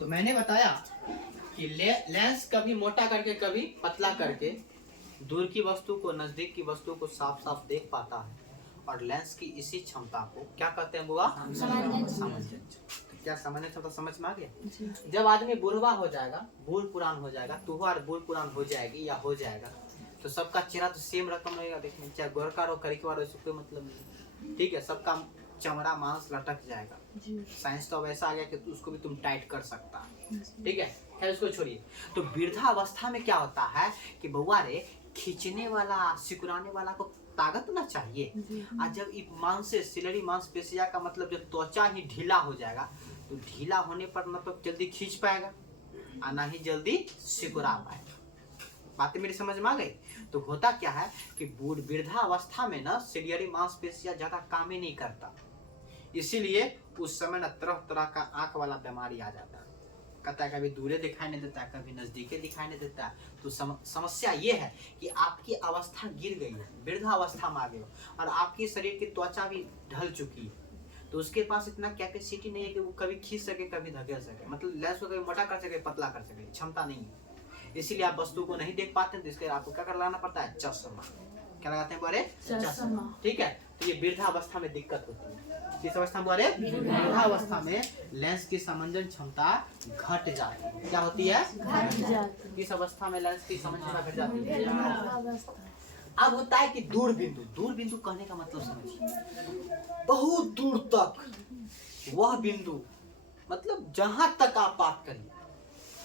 तो मैंने बताया कि लेंस कभी मोटा करके कभी पतला करके दूर की वस्तु को नजदीक की वस्तु को साफ साफ देख पाता है, और लेंस की इसी क्षमता को क्या कहते हैं बुआ? सामंजस्य। तो क्या सामान्य क्षमता समझ में आ गया? जब आदमी बुढ़वा हो जाएगा, बूढ़ पुरान हो जाएगा, तू और बूढ़ पुरान हो जाएगी या हो जाएगा, तो सबका चेहरा तो सेम रकम रहेगा देखने, चाहे गोरका हो करिकवा हो, इससे कोई मतलब नहीं। ठीक है, सबका चमड़ा मांस लटक जाएगा। साइंस तो अब ऐसा आ गया कि उसको भी तुम टाइट कर सकता है। ठीक है, खैर उसको छोड़िए। तो वृद्धावस्था में क्या होता है कि बउआ रे खींचने वाला सिकुड़ाने वाला को ताकत ना चाहिए। और जब मांस से सिलरी मांसपेशिया का मतलब जब त्वचा ही ढीला हो जाएगा, तो ढीला होने पर ना तो जल्दी खींच पाएगा और ना ही जल्दी सिकुड़ा पाएगा। बातें मेरी समझ में आ गई? तो होता क्या है कि वृद्धावस्था में ना सिलियरी मांसपेशिया ज्यादा काम ही नहीं करता, इसीलिए उस समय ना तरह तरह का आंख वाला बीमारी आ जाता है। कहता है कभी दूरे दिखाई नहीं देता है, कभी नजदीके दिखाई नहीं देता है। तो समस्या ये है कि आपकी अवस्था गिर गई है, वृद्धावस्था में आ गई और आपके शरीर की त्वचा भी ढल चुकी है, तो उसके पास इतना कैपेसिटी नहीं है कि वो कभी खींच सके कभी धकेल सके, मतलब लेंस को कभी मोटा कर सके पतला कर सके, क्षमता नहीं है। इसीलिए आप वस्तु को नहीं देख पाते, तो इसके आपको क्या कर लगाना पड़ता है? चश्मा। क्या लगाते हैं बोले? चश्मा। ठीक है, तो ये वृद्धावस्था में दिक्कत होती है। किस अवस्था में बोले? वृद्धावस्था में लेंस की समंजन क्षमता घट जाती है। क्या होती है? घट जाती है। किस अवस्था में लेंस की समंजन क्षमता घट जाती है? अब होता है कि दूर बिंदु। दूर बिंदु कहने का मतलब समझिए, बहुत दूर तक वह बिंदु, मतलब जहां तक आप बात करिए,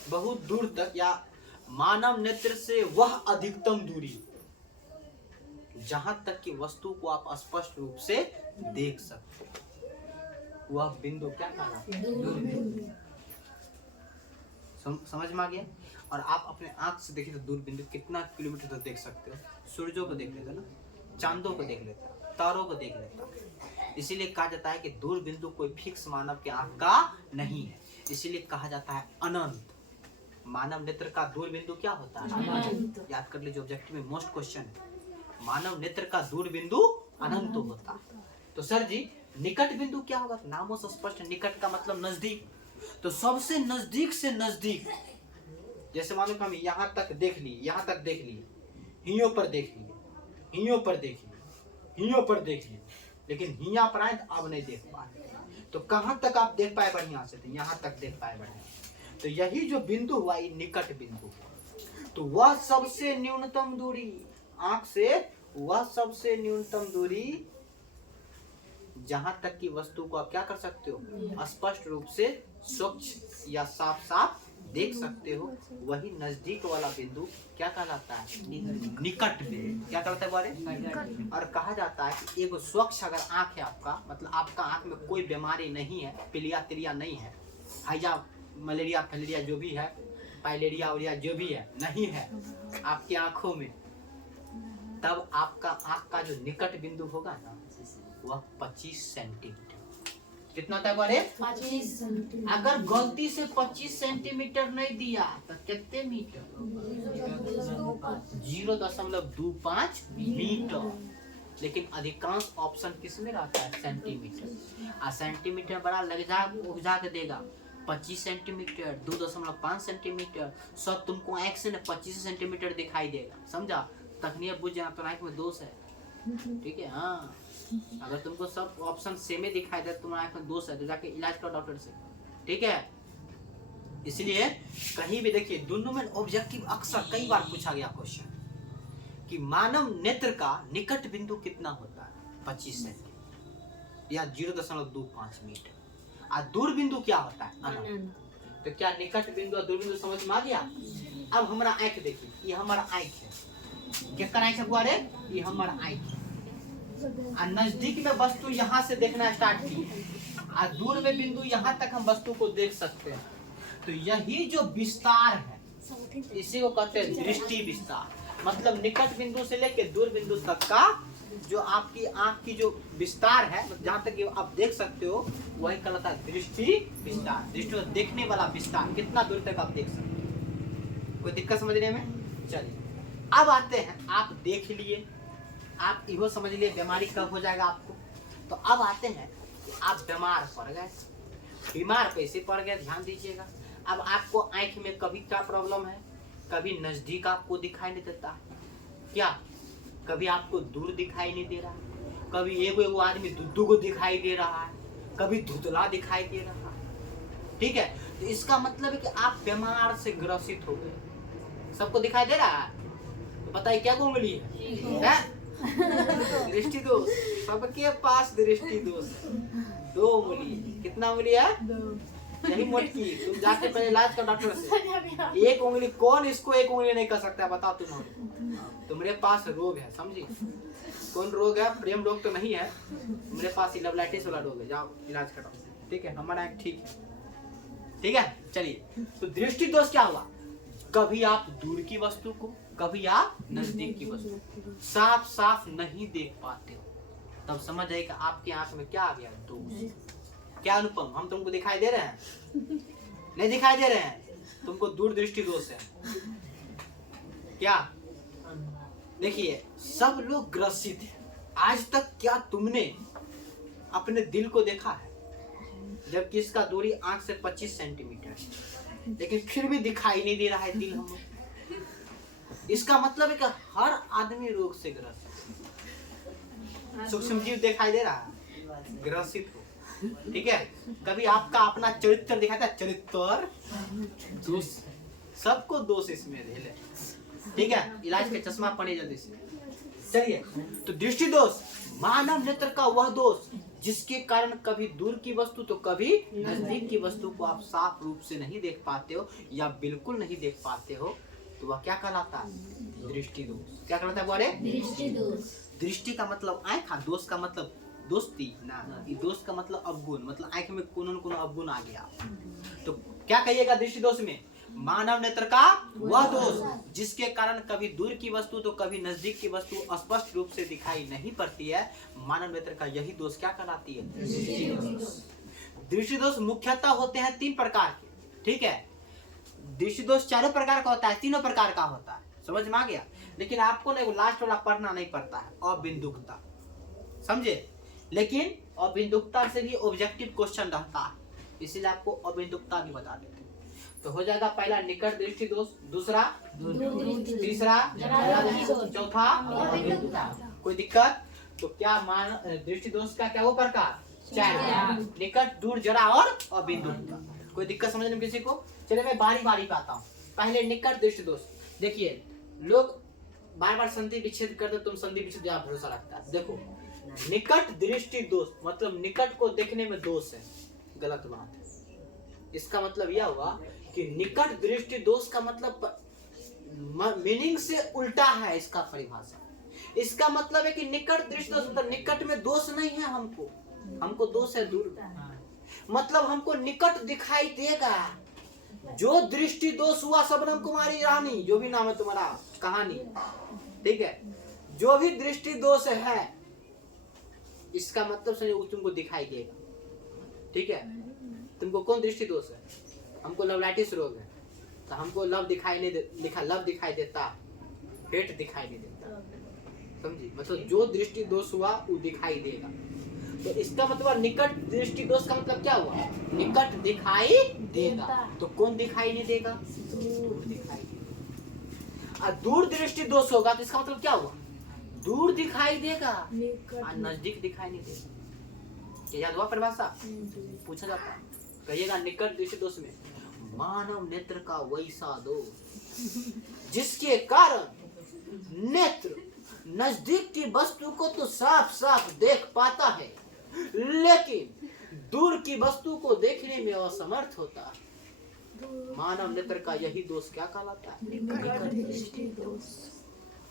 बहुत दूर तक, या मानव नेत्र से वह अधिकतम दूरी जहां तक कि वस्तु को आप स्पष्ट रूप से देख सकते हो, वह बिंदु क्या कहलाता है? दूर बिंदु। समझ में आ गया? और आप अपने आंख से देखिए तो दूर बिंदु कितना किलोमीटर तक देख सकते हो। सूरजों को देख लेते ना, चांदों को देख लेता, तारों को देख लेता। इसीलिए कहा जाता है कि दूर बिंदु कोई फिक्स मानव के आंख का नहीं है, इसीलिए कहा जाता है अनंत। मानव नेत्र का दूर बिंदु क्या होता है? याद कर लीजिए, ऑब्जेक्टिव में मोस्ट क्वेश्चन है। मानव नेत्र का दूर बिंदु अनंत होता है। तो सर जी निकट बिंदु क्या होगा? नामों से स्पष्ट, निकट का मतलब नजदीक। तो सबसे नजदीक से नजदीक, जैसे मानो हम यहाँ तक देख ली, यहाँ तक देख ली, हियों पर देख ली, हियों पर देख ली, हियों पर देख ली, लेकिन हिया पर आए तो अब नहीं देख पाए। तो कहाँ तक आप देख पाए बढ़िया से? तो यहाँ तक देख पाए बढ़िया। तो यही जो बिंदु हुआ ये निकट बिंदु। तो वह सबसे न्यूनतम दूरी आंख से, वह सबसे न्यूनतम दूरी जहां तक की वस्तु को आप क्या कर सकते हो? स्पष्ट रूप से स्वच्छ या साफ साफ देख सकते हो, वही नजदीक वाला बिंदु क्या कहलाता है? निकट बिंदु। क्या कहलाता है बारे? और कहा जाता है कि एक स्वच्छ अगर आंख है आपका, मतलब आपका आंख में कोई बीमारी नहीं है, पीलिया तिलिया नहीं है, हैजा मलेरिया फलेरिया जो भी है, पाइलेरिया और जो भी है नहीं है आपकी आंखों में, तब आपका आंख का जो निकट बिंदु होगा ना वह 25 सेंटीमीटर। कितना होता है बोले? 25 सेंटीमीटर। अगर गलती से 25 सेंटीमीटर नहीं दिया तो कितने मीटर? 0.25 मीटर। लेकिन अधिकांश ऑप्शन किस में रहता है? सेंटीमीटर। आ सेंटीमीटर बड़ा लग के देगा 25 सेंटीमीटर, 2.5 सेंटीमीटर, सब तुमको आंख से न 25 सेंटीमीटर दिखाई देगा। समझा? तखनिया बुझ जाना तो आंख में दोष है। ठीक है, हाँ। अगर तुमको सब ऑप्शन सेम ही दिखाई दे, तुम्हारे आंख में दोष है, तो जाके इलाज करो डॉक्टर से। ठीक है, इसलिए कहीं भी देखिए दोनों में ऑब्जेक्टिव अक्सर कई बार पूछा गया क्वेश्चन कि मानव नेत्र का निकट बिंदु कितना होता है? 25 सेंटीमीटर या 0.25 मीटर। और दूर बिंदु क्या होता है? अनंत। तो क्या निकट बिंदु और दूर बिंदु समझ में आ गया? अब हमारा आंख देखिए, ये हमारा आंख है, क्या आंख है बुआ रे? ये हमारा आंख है। नजदीक में वस्तु यहाँ से देखना स्टार्ट की और दूर में बिंदु यहाँ तक हम वस्तु को देख सकते हैं। तो यही जो विस्तार है इसी को कहते हैं दृष्टि विस्तार। मतलब निकट बिंदु से लेकर दूर बिंदु तक का जो आपकी आंख की जो विस्तार है, जहाँ तक आप देख सकते हो, वही कहलाता है दृष्टि विस्तार। दृष्टि में देखने वाला विस्तार, कितना दूर तक आप देख सकते हो। कोई दिक्कत समझने में? चलिए अब आते हैं, आप देख लिए, आप इहो समझ लिए बीमारी कब हो जाएगा आपको। तो अब आते हैं आप बीमार पड़ गए। बीमार कैसे पड़ गए ध्यान दीजिएगा। अब आपको आंख में कभी क्या प्रॉब्लम है, कभी नजदीक आपको दिखाई नहीं देता क्या, कभी आपको दूर दिखाई नहीं दे रहा, कभी एगो आदमी दुद्दू को दिखाई दे रहा है, कभी धुंधला दिखाई दे रहा है। ठीक है, तो इसका मतलब है कि आप बीमार से ग्रसित हो गए। सबको दिखाई दे रहा है? तो बताइए क्या उंगली है? दृष्टि दोष। सबके पास दृष्टि दोष है। 2 उंगली। कितना उंगली है? 2। यही मोटकी। तुम जाके पहले इलाज कर डॉक्टर से। एक उंगली कौन इसको एक उंगली नहीं कर सकता है बताओ तुम। तुम्हारे पास रोग है, समझी? कौन रोग है? प्रेम रोग तो नहीं है, मेरे पास इलेब्लाइटिस वाला रोग है। जाओ इलाज कराओ। ठीक है, हमारा ठीक है। ठीक है, चलिए। तो दृष्टि दोष क्या हुआ? कभी आप दूर की वस्तु को, कभी आप नजदीक की वस्तु साफ साफ नहीं देख पाते हो, तब समझ जाइए कि आपकी आंख में क्या आ गया? दोष। क्या अनुपम, हम तुमको दिखाई दे रहे हैं? नहीं दिखाई दे रहे हैं? तुमको दूर दृष्टि दोष है क्या? देखिए, सब लोग ग्रसित हैं। आज तक क्या तुमने अपने दिल को देखा है? जबकि इसका दूरी आंख से 25 सेंटीमीटर है, लेकिन फिर भी दिखाई नहीं दे रहा है दिल हमें। इसका मतलब है कि हर आदमी रोग से ग्रसित है। सूक्ष्म जीव दिखाई दे रहा है, ग्रसित हो। ठीक है, कभी आपका अपना चरित्र दिखाता है, चरित्र दोष, सबको दोष इसमें है। ठीक है, इलाज का चश्मा पड़े जल्दी से। चलिए, तो दृष्टि दोष मानव नेत्र का वह दोष जिसके कारण कभी दूर की वस्तु तो कभी नजदीक की वस्तु को आप साफ रूप से नहीं देख पाते हो या बिल्कुल नहीं देख पाते हो, तो वह क्या कहलाता है? दृष्टि दोष। क्या कहलाता है? बोले दृष्टि दोष। दृष्टि का मतलब आँख, दोष का मतलब दोस्ती ना, ये दोष का मतलब अवगुण, मतलब आँख में कोनो न कोनो अवगुण आ गया। तो क्या कहिएगा दृष्टि दोष में? मानव नेत्र का वह दोष जिसके कारण कभी दूर की वस्तु तो कभी नजदीक की वस्तु स्पष्ट रूप से दिखाई नहीं पड़ती है, मानव नेत्र का यही दोष क्या कहलाती है? दृष्टि दोष। दृष्टि दोष मुख्यतः होते हैं 3 प्रकार के। ठीक है, दृष्टि दोष 4 प्रकार का होता है, 3 प्रकार का होता है। समझ में आ गया? लेकिन आपको ना लास्ट वाला पढ़ना नहीं पड़ता है, अबिंदुकता, समझे? लेकिन अबिंदुकता से भी ऑब्जेक्टिव क्वेश्चन रहता है, इसीलिए आपको अबिंदुकता भी बता देते हैं। तो हो जाएगा पहला निकट दृष्टि दोष, दूसरा तीसरा चौथा अबिंदुकता। कोई दिक्कत? तो क्या मान दृष्टि दोष का क्या वो प्रकार? 4, निकट, दूर, जरा और अबिंदुकता। कोई दिक्कत समझने में किसी को? चलिए मैं बारी बारी पे आता हूँ। पहले निकट दृष्टि दोष। देखिए, लोग बार बार संधि विच्छेद करते, तुम संधि विच्छेद ज्यादा भरोसा रखता है। देखो, निकट दृष्टि दोष मतलब निकट को देखने में दोष है, गलत बात है। इसका मतलब यह हुआ कि निकट दृष्टि दोष का मतलब मीनिंग से उल्टा है इसका परिभाषा। इसका मतलब है कि निकट दृष्टि दोष मतलब निकट में दोष नहीं है, हमको दोष है दूर। मतलब हमको निकट दिखाई देगा। जो दृष्टि दोष हुआ सबनम कुमारी रानी, जो भी नाम है तुम्हारा कहानी, ठीक है, जो भी दृष्टि दोष है इसका मतलब से तुमको दिखाई देगा। ठीक है, तुमको कौन दृष्टि दोष है? हमको लवलाइटिस रोग है, तो हमको लव दिखाई नहीं देता, लव दिखाई देता, पेट दिखाई नहीं देता, समझी? मतलब जो दृष्टि दोष हुआ वो दिखाई देगा। तो इसका मतलब निकट दृष्टि दोष का मतलब क्या हुआ? निकट दिखाई देगा। तो कौन दिखाई नहीं देगा? दूर दिखाई देगा। और दूर दृष्टि दोष होगा तो इसका मतलब क्या हुआ? दूर दिखाई देगा और नजदीक दिखाई नहीं देगा। याद हुआ परिभाषा? पूछा जाता है, कहिएगा निकट दृष्टि दोष में मानव नेत्र का वैसा दोष जिसके कारण नेत्र नजदीक की वस्तु को तो साफ साफ देख पाता है, लेकिन दूर की वस्तु को देखने में असमर्थ होता है। मानव नेत्र का यही दोष क्या कहलाता है? निकट दृष्टि दोष।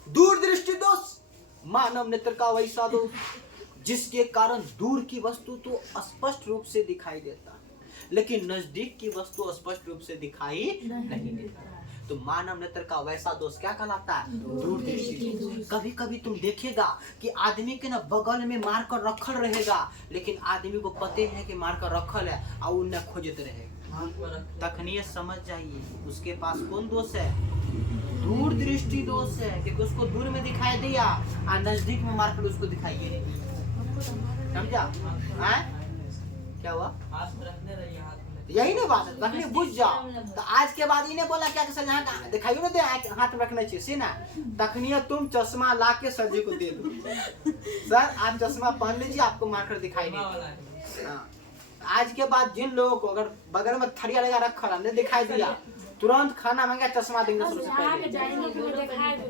दूर दृष्टि दोष मानव नेत्र का वैसा दोष जिसके कारण दूर की वस्तु तो स्पष्ट रूप से दिखाई देता है, लेकिन नजदीक की वस्तु स्पष्ट रूप से दिखाई नहीं देता। तो मानव नेत्र का वैसा दोष क्या कहलाता है? दूर दृष्टि दोष। कभी कभी तुम देखेगा कि आदमी के ना बगल में मारकर रखल रहेगा, लेकिन आदमी को पते है कि मारकर रखल है और उन्हें खोजते रहेगा। तखनीय समझ जाइए उसके पास कौन दोष है? दूर दृष्टि दोष है, क्योंकि उसको दूर में दिखाई दिया और नजदीक में मारकर उसको दिखाई दे। समझा? क्या हुआ? यही नहीं बात है, तखनी बुझ जाओ। तो आज के बाद इन्हें बोला क्या कि सर यहाँ दिखाइयो ना दे, हाथ में रखना चाहिए सीना, तखनी तुम चश्मा ला के सर जी को दे दो, सर आप चश्मा पहन लीजिए, आपको मार्कर दिखाई नहीं। आज के बाद जिन लोगों को अगर बगल में थरिया लगा रखा नहीं दिखाई दिया, तुरंत खाना मांगा चश्मा देंगे सबसे पहले।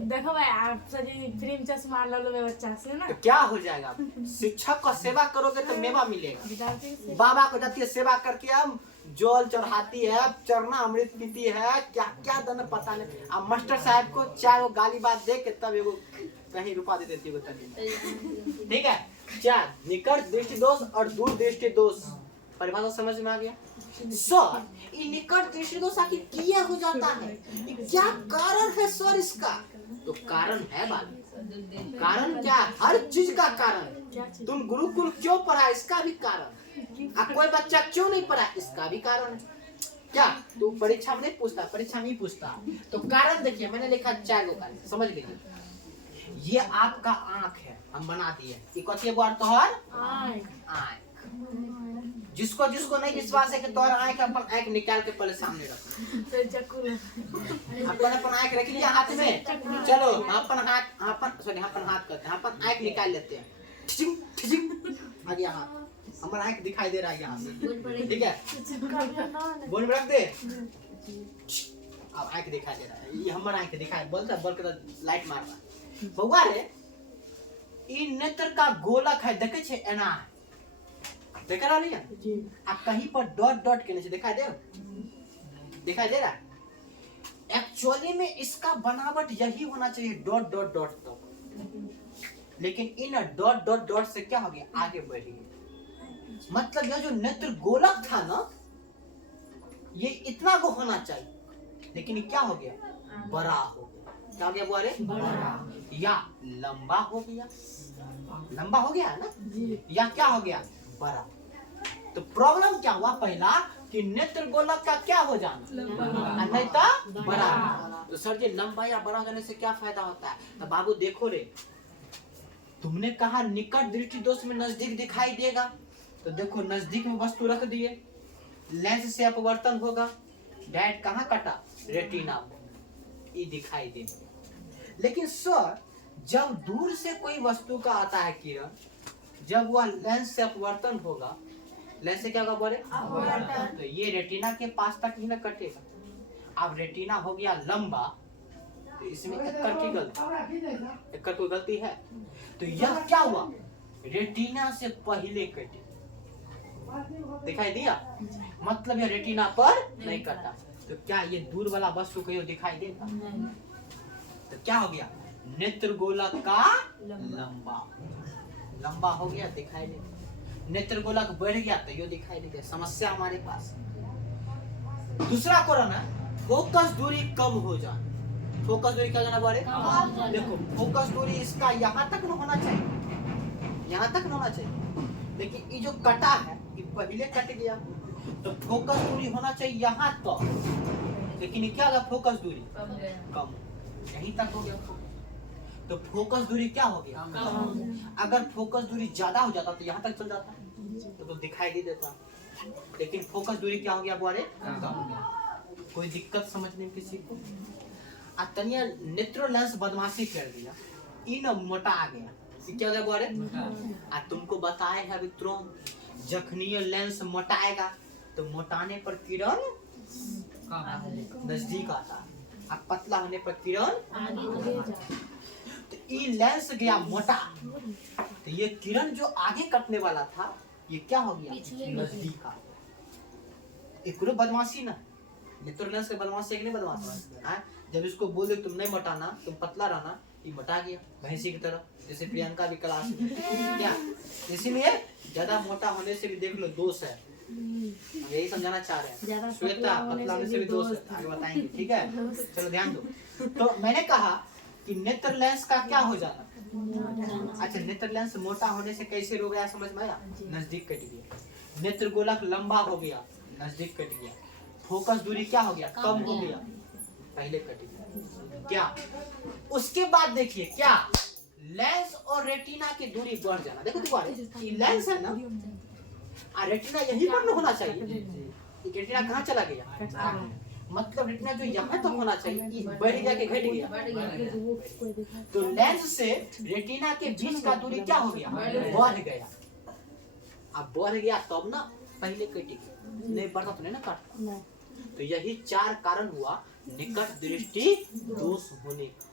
देखो भाई आप सजी फ्री में चश्मा ला लो बच्चा से ना, तो क्या हो जाएगा, शिक्षक का सेवा करोगे तो मेवा मिलेगा। बाबा को जाती है सेवा करके, अब जल चढ़ाती है, चरना अमृत पीती है, क्या क्या दन पता नहीं। अब मास्टर साहब को 4 गाली बात दे के तब एगो कहीं रुपा दे देती है, ठीक है। 4 निकट दृष्टि दोष और दूर दृष्टि दोष, परिभाषा समझ में आ गया। सर ये निकट दृष्टि दोष आखिर क्या हो जाता है, क्या कारण है सर इसका? तो कारण है बात, कारण क्या, हर चीज का कारण। तुम गुरुकुल क्यों पढ़ा, इसका भी कारण। अब कोई बच्चा क्यों नहीं पढ़ा, इसका भी कारण है। क्या तो परीक्षा में नहीं पूछता, परीक्षा में ही पूछता। तो कारण देखिए मैंने लिखा 4 गो कारण, समझ लीजिए। ये आपका आंख है, हम बना दिए, इकतीय बार तोहर आंख। जिसको जिसको नहीं विश्वास है कि तोहर आंख, अपन आंख निकाल के पहले सामने रखो। अपन अपन आंख रख लिया हाथ में, चलो अपन हाथ, अपन हाथ करते हैं, अपन आंख निकाल लेते हैं, ठिचिंग ठिचिंग आ गया हाथ, हमारा आंख दिखाई दे रहा है यहाँ से, ठीक है। बोल में रख दे, अब आंख दिखाई दे रहा है, ये हमारा आंख दिखाई बोलता है, बोल के लाइट मार रहा है। बउआ रे ई नेत्र का गोलक है, देखे छे एना देख रहा नहीं है, आप कहीं पर डॉट डॉट के नीचे दिखाई दे रहा है। एक्चुअली में इसका बनावट यही होना चाहिए, डॉट डॉट डॉट तो, लेकिन इन डॉट डॉट डॉट से क्या हो गया, आगे बढ़ गया। मतलब यह जो नेत्र गोलक था ना, ये इतना को होना चाहिए, लेकिन ये क्या हो गया, बड़ा हो गया। क्या हो गया बुआरे, बड़ा, या लंबा हो गया, लंबा हो गया है ना, या क्या हो गया, बड़ा। तो प्रॉब्लम क्या हुआ, पहला कि नेत्र गोलक का क्या हो जाना, नहीं तो बड़ा। तो सर जी लंबा या बड़ा होने से क्या फायदा होता है? तो बाबू देखो रे, तुमने कहा निकट दृष्टि दोष में नजदीक दिखाई देगा, तो देखो नजदीक में वस्तु रख दिए, लेंस से अपवर्तन होगा, डायरेक्ट कहाँ कटा, रेटिना, ये दिखाई दे। लेकिन सर जब दूर से कोई वस्तु का आता है किरण, जब वह लेंस से अपवर्तन होगा, लेंस से क्या होगा बोले, तो ये रेटिना के पास तक ही ना कटेगा। अब रेटिना हो गया लंबा, तो इसमें एक्कर की गलती, एक्कर कोई गलती है, तो यह क्या हुआ, रेटिना से पहले कटे, दिखाई दिया, मतलब यह रेटिना पर नहीं कटा। तो क्या ये दूर वाला वस्तु को दिखाई देगा? तो क्या हो गया, नेत्र गोलक का लंबा, लंबा हो गया, दिखाई नहीं। नेत्र गोलक बढ़ गया तो ये दिखाई नहीं। समस्या हमारे पास दूसरा कोरोना, फोकस दूरी कम हो जाए। फोकस दूरी क्या जाना बारे, देखो फोकस दूरी इसका यहाँ तक न होना चाहिए, यहाँ तक न होना चाहिए, लेकिन ये जो कटा है ये पहले कट गया, तो फोकस दूरी होना चाहिए यहाँ तक, लेकिन ये क्या होगा, फोकस दूरी कम, यहीं तक हो गया। तो फोकस दूरी क्या हो गया, अगर फोकस दूरी ज्यादा हो जाता तो यहाँ तक चल जाता, तो दिखाई नहीं देता, लेकिन फोकस दूरी क्या हो गया बुआरे, कोई दिक्कत समझने में किसी को? तनिया नेत्रो लेंस बदमाशी कर दिया, इन मोटा आ गया, क्या हो गया बुआरे, तुमको बताए है मित्रों, जखनी लेंस मोटाएगा तो मोटाने पर किरण नजदीक आता, अब पतला होने पर किरण, तो ये लेंस गया मोटा, तो ये किरण जो आगे कटने वाला था ये क्या हो गया, नजदीक आ गया। एक बदमाशी ना, नेत्र लेंस के बदमाशी है कि नहीं बदमाशी, जब इसको बोले तुम नहीं मोटाना, तुम पतला रहना, ये मोटा गया भैंसी की तरह, जैसे प्रियंका भी क्लास क्या, इसीलिए ज्यादा मोटा होने से भी देख लो दोष है, हम यही समझाना चाह रहे हैं। श्वेता पतला होने से भी दोष है, आगे बताएंगे, ठीक है, चलो ध्यान दो। तो मैंने कहा कि नेत्र लेंस का क्या हो जाना, अच्छा नेत्र लेंस मोटा होने से कैसे रोक गया, समझ में आया, नजदीक कट गया, नेत्र गोलक लंबा हो गया, नजदीक कट गया, फोकस दूरी क्या हो गया, कम हो गया, पहले कट गया। क्या उसके बाद देखिए क्या, लेंस और रेटिना की दूरी बढ़ जाना। देखो दोबारा ये लेंस है ना, रेटिना यही पर होना चाहिए, रेटिना कहाँ चला गया, मतलब रेटिना जो यहाँ तक होना चाहिए ये बढ़ गया कि घट गया। तो लेंस से रेटिना के बीच का दूरी क्या हो गया, बढ़ गया। अब बढ़ गया तब ना पहले कटेगा, नहीं बढ़ता तो नहीं ना काटता। तो यही 4 कारण हुआ निकट दृष्टि दोष होने का।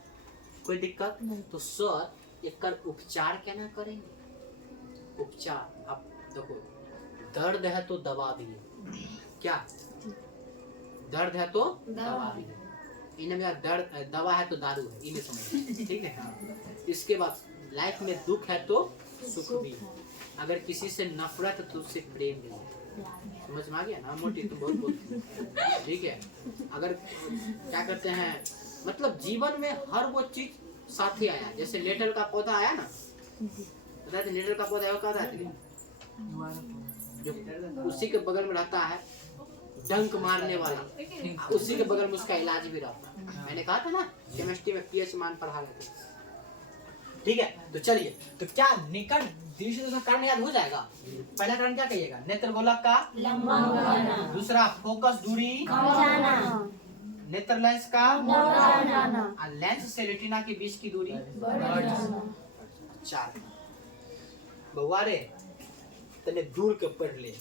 कोई दिक्कत? तो सर एक उपचार क्या ना करेंगे? उपचार अब देखो, दर्द है तो दवा भी है, क्या दर्द है तो दवा भी है, इनमें यार दर्द दवा है तो दारू है, इन्हें समझ, ठीक है। इसके बाद लाइफ में दुख है तो सुख भी है, अगर किसी से नफरत है तो उससे प्रेम भी है। समझ में आ गया ना? मोटी तुम बहुत बोलती, ठीक है। अगर क्या करते हैं, मतलब जीवन में हर वो चीज साथ ही आया, जैसे लेटर का पौधा आया ना, पता है लेटर का पौधा क्या था, जो उसी के बगल में रहता है डंक मारने वाला, उसी के बगल में उसका इलाज भी रहता है। मैंने कहा था ना केमिस्ट्री में पीएच मान पढ़ा रहे थे, ठीक है। तो चलिए, तो क्या निकट दृष्टि दोष का कारण याद हो जाएगा? पहला कारण क्या कहिएगा, नेत्र गोलक का लंबा होना, दूसरा फोकस दूरी कम जाना, नेत्र लेंस का मोटा जाना, और लेंस से रेटिना के बीच की दूरी बढ़ जाना। 4 बउआ रे तने दूर के पढ़ ले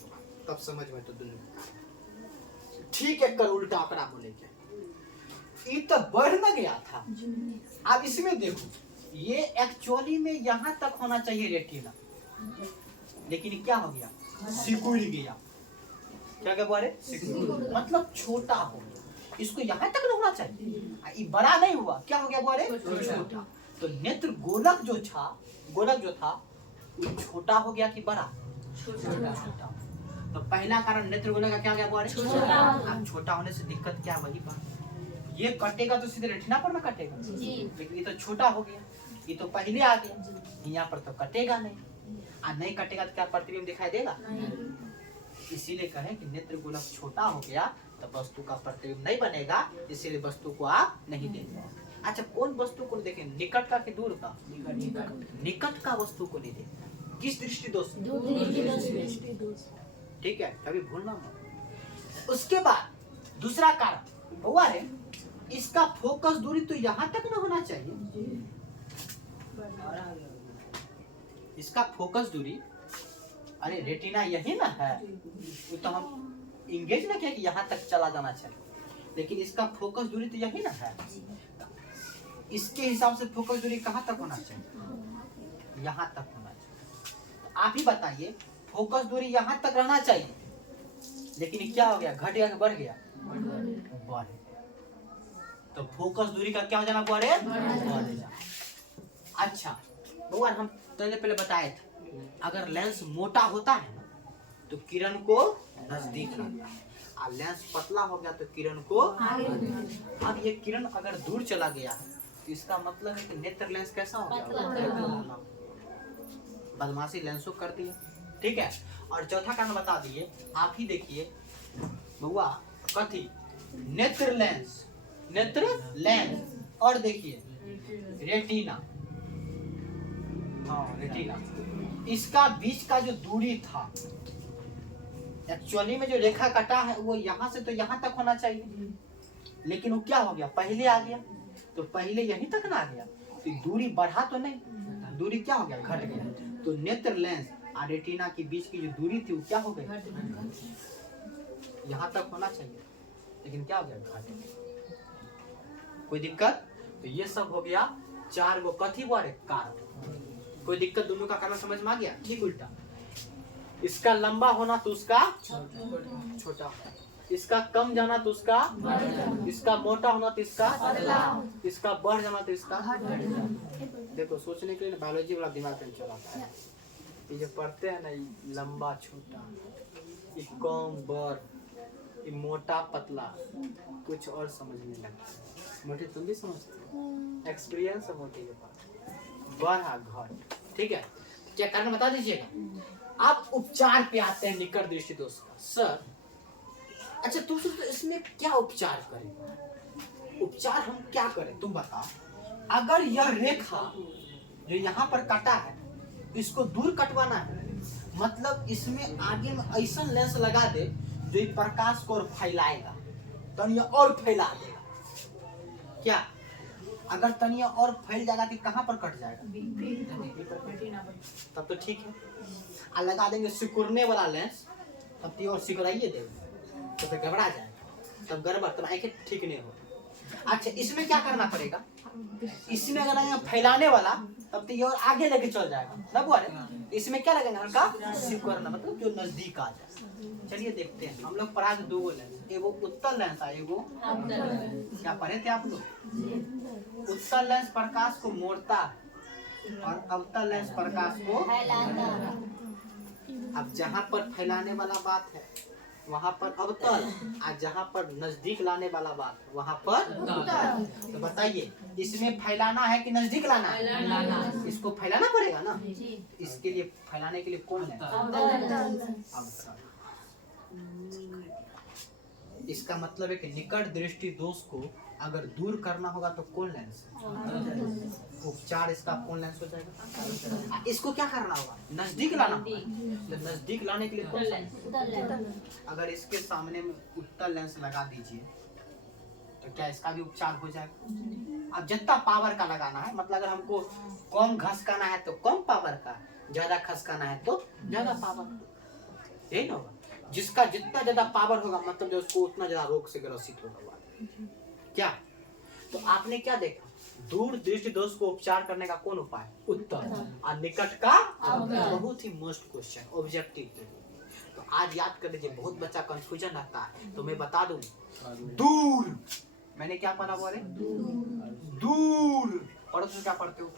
तब समझ में तो दुनिया, ठीक है। कर उल्टा आंकड़ा बोले के ये तो बढ़ ना गया था। अब इसमें देखो, ये एक्चुअली में यहाँ तक होना चाहिए रेटिना, लेकिन क्या हो गया, सिकुड़ गया। क्या क्या बोले, सिकुड़, मतलब छोटा हो गया। इसको यहाँ तक होना चाहिए, ये बड़ा नहीं हुआ, क्या हो गया बोले, छोटा। तो नेत्र गोलक जो था वो छोटा हो गया कि बड़ा, छोटा। तो पहला कारण नेत्र गोलक का क्या गया बोले, छोटा। अब छोटा होने से दिक्कत क्या, वही बात, ये कटेगा तो सीधे रेटिना पर ना कटेगा, लेकिन ये तो छोटा हो गया, ये तो पहले आ गया, यहाँ पर तो कटेगा नहीं, नहीं कटेगा तो क्या प्रतिबिंब दिखाई देगा, इसीलिए कहे कि नेत्र गोलक छोटा हो गया तो वस्तु का प्रतिबिंब नहीं बनेगा, इसीलिए वस्तु को आप नहीं देंगे। अच्छा, कौन वस्तु को देखें, निकट का कि दूर का? निकट का वस्तु को नहीं देखें। किस दृष्टि दोष? ठीक है, कभी भूलना मत। उसके बाद दूसरा कारण हुआ है, इसका फोकस दूरी तो यहाँ तक ना होना चाहिए, इसका फोकस दूरी, अरे रेटिना यही ना है, वो तो हम इंगेज ना किया कि यहाँ तक चला जाना चाहिए, लेकिन इसका फोकस दूरी तो यही ना है। इसके हिसाब से फोकस दूरी कहाँ तक होना चाहिए, यहाँ तक होना चाहिए। आप ही बताइए, फोकस दूरी यहाँ तक रहना चाहिए, लेकिन क्या हो गया, घट गया कि बढ़ गया, बढ़। तो फोकस दूरी का क्या हो जाना, बढ़ जाना। अच्छा भगवान, हम पहले बताए थे, अगर लेंस मोटा होता है तो किरण को नजदीक रखता है, और लेंस पतला हो गया तो किरण को अब ये किरण अगर दूर चला गया तो इसका मतलब है कि नेत्र लेंस कैसा हो गया, बदमाशी लेंसों कर दिया, ठीक है। और चौथा कारण बता दिए, आप ही देखिए बउआ, कथी, नेत्र लेंस और देखिए रेटिना, हाँ रेटिना, इसका बीच का जो दूरी था, एक्चुअली में जो रेखा कटा है वो यहाँ से तो यहाँ तक होना चाहिए, लेकिन वो क्या हो गया, पहले आ गया, तो पहले यहीं तक ना आ गया, तो दूरी बढ़ा तो नहीं, दूरी क्या हो गया, घट गया। तो नेत्र लेंस और रेटिना के बीच की जो दूरी थी वो क्या हो गई, यहाँ तक होना चाहिए, लेकिन क्या हो गया, घट गया। कोई दिक्कत? तो ये सब हो गया 4 गो कथी वाले कारण। कोई दिक्कत? दोनों का कारण समझ में आ गया? ठीक उल्टा, इसका लंबा होना तो उसका छोटा, इसका कम जाना तो उसका, इसका मोटा होना तो इसका, इसका बढ़ जाना तो इसका। देखो सोचने के लिए बायोलॉजी वाला दिमाग में चलाता है, ये जो पढ़ते हैं ना, लंबा छोटा, ये कम बढ़, ये मोटा पतला, कुछ और समझने लगता है। मोटी तुम भी समझते, एक्सपीरियंस है मोटी के पास, बढ़ा घट, ठीक है। क्या कारण बता दीजिएगा। आप उपचार पे आते हैं निकट दृष्टि दोष का। सर अच्छा तुम तो इसमें क्या उपचार करें, उपचार हम क्या करें तुम बताओ। अगर यह रेखा जो यहाँ पर कटा है इसको दूर कटवाना है, मतलब इसमें आगे में ऐसा लेंस लगा दे जो इस प्रकाश को और फैलाएगा, तनिया और फैला देगा। क्या अगर तनिया और फैल जाएगा तो कहाँ पर कट जाएगा? तब तो ठीक है। और लगा देंगे सिकुड़ने वाला लेंस, तब तो और सिकुड़ाइए देंगे तो फिर घबरा जाएगा, तब गड़बड़, तब आंखें ठीक नहीं हो। अच्छा इसमें क्या करना पड़ेगा? इसमें अगर यहाँ फैलाने वाला, तब तो ये और आगे लेके चल जाएगा ना बुआ रे। इसमें क्या लगेगा? हल्का सिकुड़ना, मतलब जो नजदीक आ जाए। चलिए देखते हैं। हम लोग पढ़ा थे दो लेंस, एगो उत्तल लेंस है, एगो क्या पढ़े थे आप लोग? उत्तल लेंस प्रकाश को मोड़ता है और अवतल लेंस प्रकाश को फैलाता है। अब जहाँ पर फैलाने वाला बात है वहाँ पर अवतल, और जहाँ पर नजदीक लाने वाला बात वहाँ पर उत्तल। तो बताइए इसमें फैलाना है कि नजदीक लाना है? इसको फैलाना पड़ेगा ना। इसके लिए फैलाने के लिए कौन है? अवतल। इसका मतलब है कि निकट दृष्टि दोष को अगर दूर करना होगा तो कौन लेंस? उपचार इसका कौन लेंस हो जाएगा? इसको क्या करना होगा? नजदीक लाना होगा। तो नजदीक लाने के लिए कौन लेंस? अगर इसके सामने में उत्तल लेंस लगा दीजिए तो क्या इसका भी उपचार हो जाएगा? अब जितना पावर का लगाना है, मतलब अगर हमको कम घसकाना है तो कम पावर का, ज्यादा खसकाना है तो ज्यादा पावर, यही ना होगा। जिसका जितना ज्यादा पावर होगा मतलब जो उसको उतना ज्यादा रोग से ग्रसित होगा। क्या तो आपने क्या देखा? दूर दृष्टि दोष को उपचार करने का कौन उपाय? उत्तल। और निकट का बहुत ही मोस्ट क्वेश्चन, ऑब्जेक्टिव। तो आज याद कर लीजिए, बहुत बच्चा कंफ्यूजन रहता है तो मैं बता दूं। दूर मैंने क्या पढ़ा बोले? दूर पढ़ो तो क्या पढ़ते हो?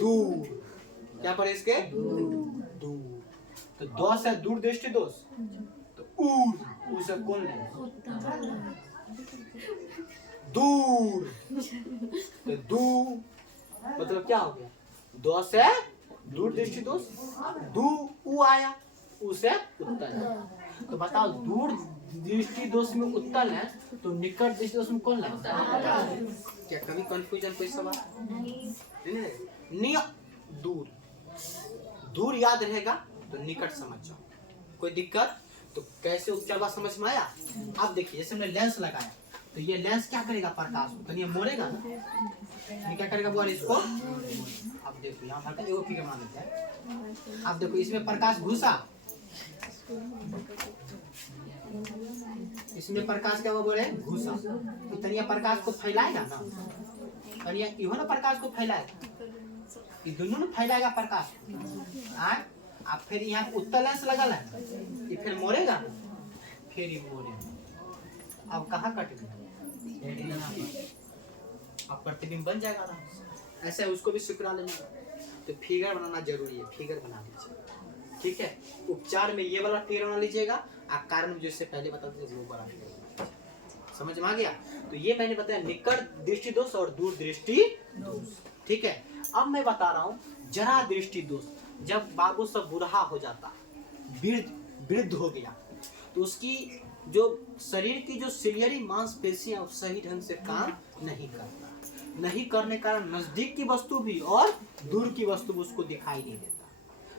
दूर क्या पढ़े इसके? दूर। तो दोष है दूर दृष्टि दोष, तो दूर उसे कौन ले? दूर। तो दूर मतलब क्या हो गया? दोष है दूर दृष्टि दोष, दू उ आया, उसे उत्तल। तो बताओ दूर दृष्टि दोष में उत्तल है तो निकट दृष्टि दोष में कौन है? क्या कभी कंफ्यूजन कोई सवाल नहीं? दूर दूर याद रहेगा तो निकट समझ जाओ, कोई दिक्कत? तो कैसे उपचार समझ में आया? आप देखिए जैसे हमने लेंस लगाया तो ये लेंस क्या करेगा? प्रकाश को तो ये मोड़ेगा ना। ये क्या करेगा बुआ इसको? अब देखो यहाँ पर एगो फिगर बना लेते हैं। अब देखो इसमें प्रकाश घुसा, इसमें प्रकाश क्या हुआ बोले? घुसा। तो तनिया प्रकाश को फैलाएगा ना, तनिया इहो ना प्रकाश को फैलाएगा, ये दोनों ने फैलाएगा प्रकाश। अब फिर यहाँ उत्तल लेंस लगल है, ये फिर मोड़ेगा, फिर ये मोड़ेगा। अब कहाँ कट गया? अब प्रतिबिंब बन जाएगा ना। ऐसे उसको भी सिकुड़ा लेना। तो फिगर बनाना जरूरी है, फिगर बना लीजिए, ठीक है? उपचार में ये वाला फिगर बना लीजिएगा, और कारण जो इससे पहले बताते थे वो वाला फिगर। समझ में आ गया? तो ये मैंने बताया निकट दृष्टि दोष और दूर दृष्टि दोष, ठीक है? अब मैं बता रहा हूँ जरा दृष्टि दोष। जब बाबू सब बूढ़ा हो जाता, वृद्ध हो गया, तो उसकी जो शरीर की जो सिलियरी मांसपेशियां सही ढंग से काम नहीं करता, नहीं करने के कारण नजदीक की वस्तु भी और दूर की वस्तु भी उसको दिखाई नहीं देता।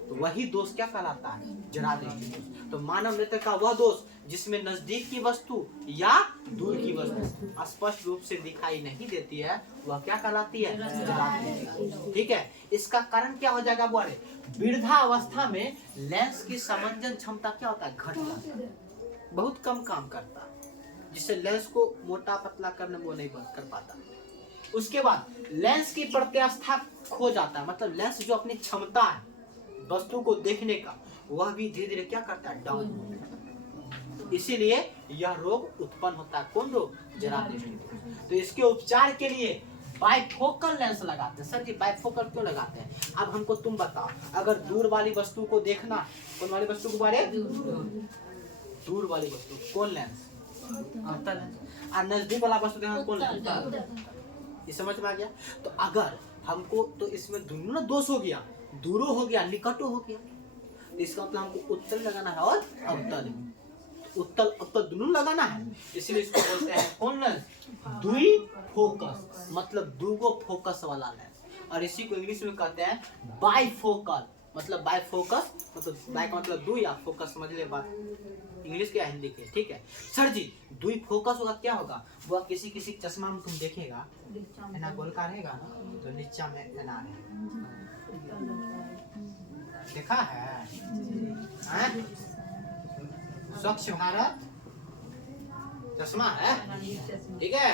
तो वही दोष क्या कहलाता है? जरा दृष्टि दोष। तो मानव नेत्र का वह दोष जिसमें नजदीक की वस्तु या दूर की वस्तु स्पष्ट रूप से दिखाई नहीं देती है, वह क्या कहलाती है? जरा दृष्टि। ठीक है? इसका कारण क्या हो जाएगा बुआरे? वृद्धावस्था में लेंस की समंजन क्षमता क्या होता है? घट जाता है, बहुत कम काम करता है, जिससे लेंस को मोटा पतला करने वो नहीं कर पाता। उसके बाद लेंस की प्रत्यास्था खो जाता है, मतलब लेंस जो अपनी क्षमता है वस्तु को देखने का, वह भी धीरे धीरे क्या करता है? डाउन होता है। इसीलिए यह रोग उत्पन्न होता है। कौन रोग? जरा दृष्टि। तो इसके उपचार के लिए बाइफोकल लेंस लगाते हैं। सर जी बाइफोकल क्यों लगाते हैं? अब हमको तुम बताओ, अगर दूर वाली वस्तु को देखना, कौन वाली वस्तु के बारे? दूर वाली वस्तु कौन लेंस? अवतल लेंस। और नजदीक वाला वस्तु देखना कौन लेंस? ये समझ में आ गया? तो अगर हमको, तो इसमें दोनों ना दोष हो गया, दूरो हो गया, निकटो हो गया। तो इसका मतलब हमको उत्तल लगाना है और अवतल, उत्तल अवतल दोनों लगाना है। इसलिए इसको बोलते हैं कौन लेंस? द्वि फोकस, मतलब दूगो फोकस वाला लेंस। और इसी को इंग्लिश में कहते हैं बाइफोकल, मतलब बाइफोकस, मतलब बाई का मतलब दो या फोकस, समझ ले बात। इंग्लिश के या हिंदी के, ठीक है। सर जी द्वि फोकस होगा क्या होगा, वह किसी किसी चश्मा में तुम देखेगा है ना, गोल का रहेगा ना, तो नीचा में है ना, देखा है, हैं? स्वच्छ भारत चश्मा है, ठीक है।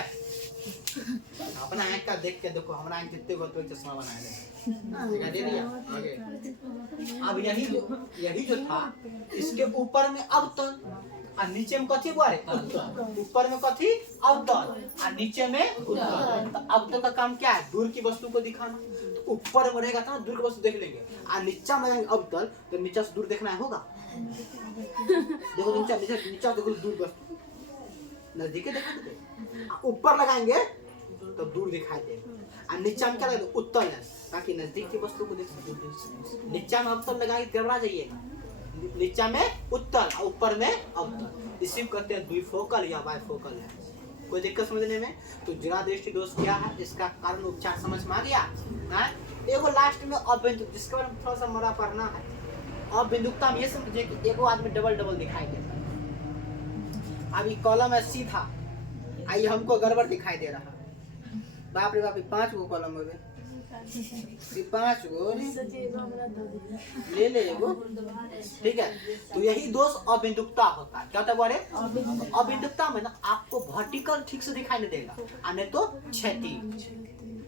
अपना आँख का देख के देखो, हमारा आँख जितने को चश्मा बनाए दिखाई दे दिया आगे। अब यही जो था, इसके ऊपर में अवतल और नीचे में कथी बुआरे, ऊपर में कथी अवतल और नीचे में उत्तल। तो अवतल का काम क्या है, दूर की वस्तु को दिखाना। तो ऊपर में रहेगा तो दूर की वस्तु देख लेंगे, और नीचा में अवतल तो नीचा से दूर देखना है होगा। देखो नीचा देखो दूर वस्तु, नजदीक दिखाई दे, ऊपर लगाएंगे तो दूर दिखाई देगा। और नीचा में क्या लगेगा, उत्तल है, ताकि नजदीक की वस्तु को देख सके। नीचा में अवतल लगाए गड़बड़ा जाइएगा, नीचा में उत्तल और ऊपर में अवतल, इसी को कहते हैं द्विफोकल या बाइफोकल लेंस। कोई दिक्कत समझने में? तो जरा दृष्टि दोष क्या है, इसका कारण उपचार समझ में आ गया। एगो लास्ट में अबिंदुक, जिसके बारे में थोड़ा सा मरा पढ़ना है। अबिंदुकता में ये समझिए कि एगो आदमी डबल डबल दिखाई देता है। अभी कॉलम है सीधा, आई हमको गड़बड़ दिखाई दे रहा है, बाप रे बाप 5 गो कॉलम हो गए, 5 गो ले ले एगो, ठीक है। तो यही दोष अबिंदुकता होता है। क्या होता है बोले, अबिंदुकता में ना आपको वर्टिकल ठीक से दिखाई नहीं देगा, और नहीं तो क्षैतिज,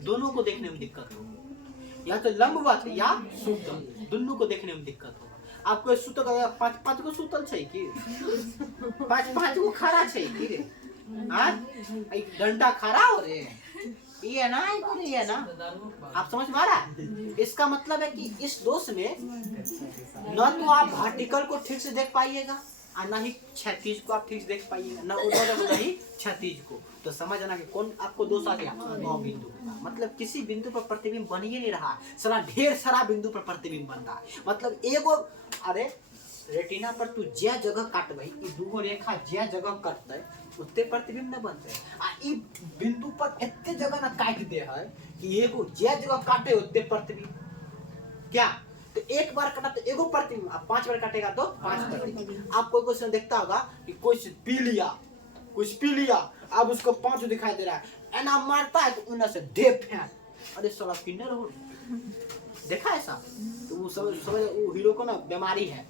दोनों को देखने में दिक्कत होगा, या तो लंबवत या सुतल, दोनों को देखने में दिक्कत होगा। आपको सुतल का 5 गो सुतल छै कि 5 गो खड़ा छै कि रे, हां एक डंडा खड़ा हो रे, ये है ना, ये है ना, आप समझ में आ रहा है? इसका मतलब है कि इस दोष में न तो आप वर्टिकल को ठीक से देख पाइएगा, और ना ही क्षैतिज को आप ठीक से देख पाइएगा, ना उधर ना ही क्षैतिज को। तो समझ आना कि कौन आपको दोष आ गया, बिंदु। मतलब किसी बिंदु पर प्रतिबिंब बन ही नहीं रहा, साला ढेर सारा बिंदु पर प्रतिबिंब बन रहा है। मतलब एगो, अरे रेटिना पर तू जे जगह काटबे, ई दूगो रेखा जे जगह कटते उतने प्रतिबिंब न बनते, आ ई बिंदु पर एते जगह न काट दे है कि एगो जे जगह काटे उतने प्रतिबिंब। क्या तो एक बार काटा तो एगो प्रतिबिंब, अब 5 बार काटेगा तो 5 प्रतिबिंब। आपको क्वेश्चन देखता होगा कि कुछ पी लिया, अब उसको 5 दिखाई दे रहा है, एना मारता है तो उन्हें से दे फेंक, अरे साला किन्नर हो, देखा ऐसा? तो वो समझ वो हीरो को ना बीमारी है,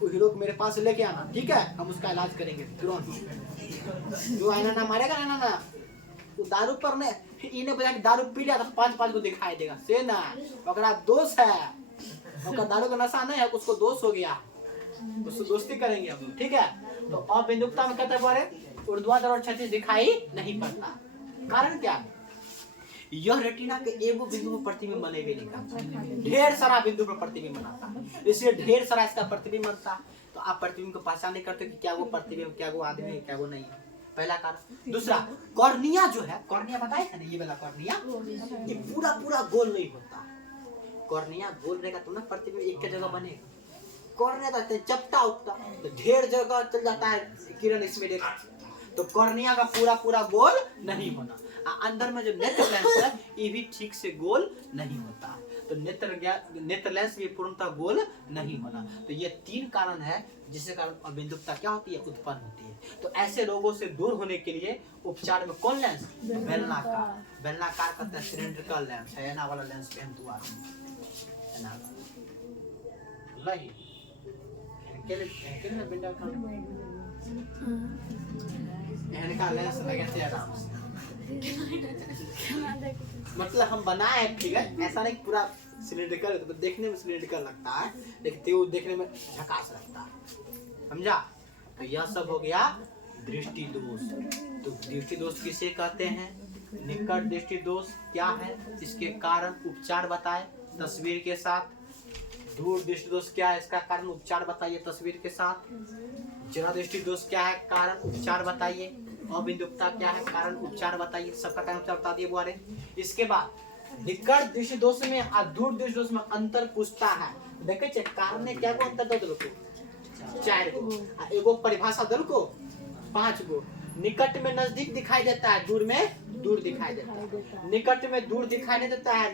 वो हीरो को मेरे पास लेके आना, ठीक है, हम उसका इलाज करेंगे तुरंत। जो आना ना मारेगा ना वो दारू पर ने इन्हें बजा के दारू पी लिया तो 5 को दिखाई देगा से ना, ओकरा दोष है, ओकरा दारू का नशा नहीं है, उसको दोष हो गया, उससे दोस्ती करेंगे हम, ठीक है। तो अबिंदुकता में कहते बारे ऊर्ध्वाधर और क्षैतिज दिखाई नहीं पड़ता। कारण क्या है, यह रेटिना के एगो बिंदु पर प्रतिबिंब बनेगा नहीं, ढेर सारा बिंदु पर प्रतिबिंब बनाता है, इसलिए ढेर सारा इसका प्रतिबिंब बनता है। तो आप प्रतिबिंब को पहचान नहीं करते कि क्या वो प्रतिबिंब, क्या वो आदमी है, क्या वो नहीं है, पहला कारण। दूसरा, कॉर्निया जो है, कॉर्निया बताए है ना, ये वाला कॉर्निया, ये पूरा गोल नहीं होता। कॉर्निया गोल रहेगा तो ना प्रतिबिंब एक के जगह बनेगा, कॉर्निया तो चपटा उठता तो ढेर जगह चल जाता है किरण इसमें देखा। तो कॉर्निया का पूरा गोल नहीं होना, अंदर में जो नेत्र लेंस है ये भी ठीक से गोल नहीं होता। तो नेत्र लेंस भी पूर्णतः गोल नहीं होना। तो ये 3 कारण है जिसके कारण अबिंदुकता क्या होती है, उत्पन्न होती है। तो ऐसे रोगों से दूर होने के लिए उपचार में कौन लेंस, बेलनाकार कहते हैं, सिलिंड्रिकल लेंस है ना, वाला लेंस पहन तू आदमी है ना, लही केले बिंडा का इनका लेंस लगाते हैं आराम से। मतलब हम बनाए हैं, ठीक है, ऐसा नहीं पूरा सिलिंड्रिकल, तो देखने में सिलिंड्रिकल लगता है लेकिन वो देखने में झकास लगता है, समझा? तो यह सब हो गया दृष्टि दोष। तो दृष्टि दोष किसे कहते हैं, निकट दृष्टि दोष क्या है, इसके कारण उपचार बताए तस्वीर के साथ। दूर दृष्टि दोष क्या है, इसका कारण उपचार बताइए तस्वीर के साथ। जरा दृष्टि दोष क्या है, कारण उपचार बताइए। अबिंदुकता क्या है, कारण उपचार बताइए। सबका कारण उपचार बता दिए बुआरे। इसके बाद निकट दृष्टि दोष में और दूर दृष्टि दोष में अंतर पूछता है। देखे कारण ने क्या को अंतर दल को 4 गो, एगो परिभाषा दल को 5 गो। निकट में नजदीक दिखाई देता है, दूर में दूर दिखाई देता है, निकट में दूर दिखाई नहीं देता है,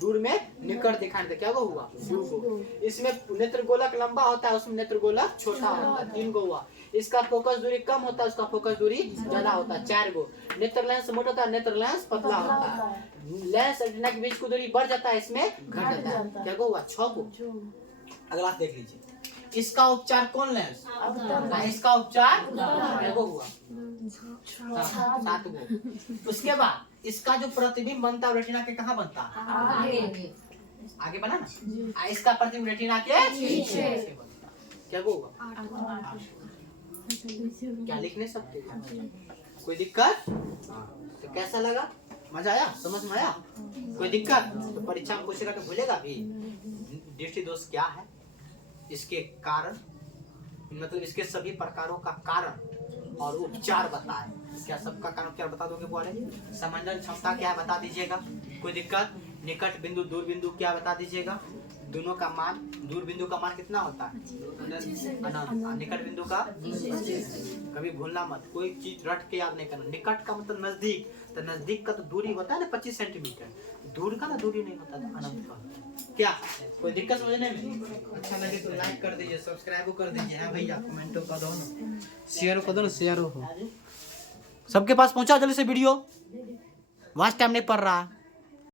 दूर में निकट दिखाई देता है। क्या हुआ? दो गो। इसमें नेत्र गोलक लंबा होता है, उसमें नेत्र गोलक छोटा होता है, 3 गो हुआ। इसका फोकस दूरी कम होता है, उसका फोकस दूरी ज्यादा होता है, 4 गो। नेत्र लेंस मोटा होता है, नेत्र लेंस पतला होता है। लेंस रेटिना के बीच की दूरी बढ़ जाता है, इसमें घट जाता है। क्या हुआ? 6 गो। अगला देख लीजिए, इसका उपचार कौन लेंस? इसका उपचार क्या हुआ? 7 गो। उसके बाद इसका जो प्रतिबिंब बनता है रेटिना के कहाँ बनता है? आगे बना ना। इसका प्रतिबिंब रेटिना के पीछे बनता है। क्या होगा? क्या लिख नहीं सकते? कोई दिक्कत? तो कैसा लगा? मजा आया? समझ में आया? कोई दिक्कत? तो परीक्षा में पूछेगा तो भूलेगा भी। दृष्टि दोष क्या है, इसके कारण, मतलब इसके सभी प्रकारों का कारण और उपचार बताए। क्या सबका कारण क्या बता दोगे? बोले समंजन क्षमता क्या है बता दीजिएगा। कोई दिक्कत? निकट बिंदु दूर बिंदु क्या बता दीजिएगा। दोनों का मान, दूर बिंदु का मान कितना होता है? अनंत। निकट बिंदु का कभी भूलना मत, कोई चीज रट के याद नहीं करना। निकट का मतलब नजदीक, तो नजदीक का तो दूरी होता है ना 25 सेंटीमीटर, दूर का ना दूरी नहीं होता था, अनंत का। क्या कोई दिक्कत समझने में? अच्छा लगे तो लाइक कर दीजिए, सब्सक्राइब कर दीजिए। हाँ भैया, कमेंट कर दो ना, शेयर कर दो ना, शेयर हो सबके पास पहुंचा जल्दी से वीडियो। वॉच टाइम नहीं पड़ रहा है।